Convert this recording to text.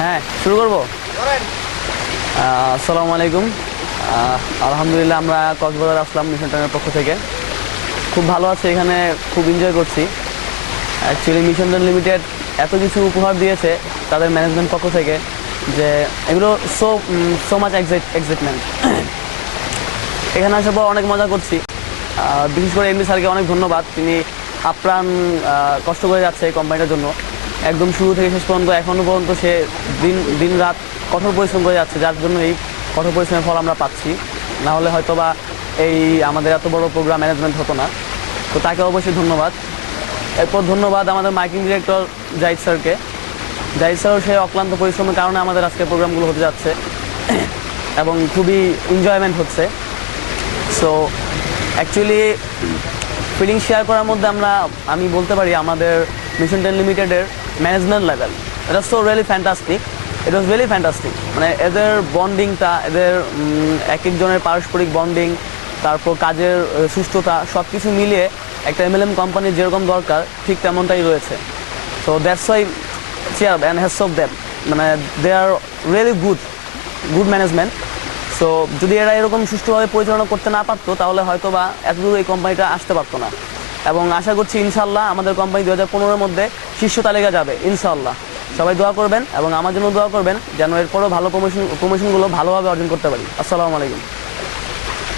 হ্যাঁ, শুরু করবো। আসসালামু আলাইকুম। আলহামদুলিল্লাহ, আমরা কক্সবাজার আসলাম মিশন টাইমের পক্ষ থেকে। খুব ভালো আছে এখানে, খুব এনজয় করছি। অ্যাকচুয়ালি মিশন লিমিটেড এত কিছু উপহার দিয়েছে তাদের ম্যানেজমেন্ট পক্ষ থেকে, যে এগুলো সো সো মাচ এক্সাইটমেন্ট। এখানে আসার পর অনেক মজা করছি। বিশেষ করে এমডি স্যারকে অনেক ধন্যবাদ। তিনি আপ্রাণ কষ্ট করে যাচ্ছে এই কোম্পানিটার জন্য, একদম শুরু থেকে শেষ পর্যন্ত এখনও পর্যন্ত সে দিন রাত কঠোর পরিশ্রম করে যাচ্ছে, যার জন্য এই কঠোর পরিশ্রমের ফল আমরা পাচ্ছি। না হলে হয়তো বা এই আমাদের এত বড় প্রোগ্রাম ম্যানেজমেন্ট হতো না। তো তাকে অবশ্যই ধন্যবাদ। এরপর ধন্যবাদ আমাদের মাইকিং ডিরেক্টর জাহিদ স্যারকে। জাহিদ স্যারও সে অক্লান্ত পরিশ্রমের কারণে আমাদের আজকের প্রোগ্রামগুলো হতে যাচ্ছে এবং খুবই এনজয়মেন্ট হচ্ছে। সো অ্যাকচুয়ালি ফিলিং শেয়ার করার মধ্যে আমি বলতে পারি আমাদের মিশন 10 লিমিটেডের ম্যানেজমেন্ট লেভেল, এটা so really fantastic. It was really fantastic. মানে এদের বন্ডিংটা, এদের এক একজনের পারস্পরিক বন্ডিং, তারপর কাজের সুষ্ঠুতা, সব কিছু মিলিয়ে একটা এমএলএম কোম্পানির যেরকম দরকার ঠিক তেমনটাই রয়েছে। So that's why chair and heads of them, মানে they are really good management. So যদি এরা এরকম সুষ্ঠুভাবে পরিচালনা করতে না পারতো তাহলে হয়তো বা এতদূর এই কোম্পানিটা আসতে পারতো না। এবং আশা করছি ইনশাল্লাহ আমাদের কোম্পানি 2015-এর মধ্যে শীর্ষ তালিকা যাবে ইনশাল্লাহ। সবাই দোয়া করবেন এবং আমার জন্য দোয়া করবেন যেন এরপরও ভালো প্রমোশনগুলো ভালোভাবে অর্জন করতে পারি। আসসালামু আলাইকুম।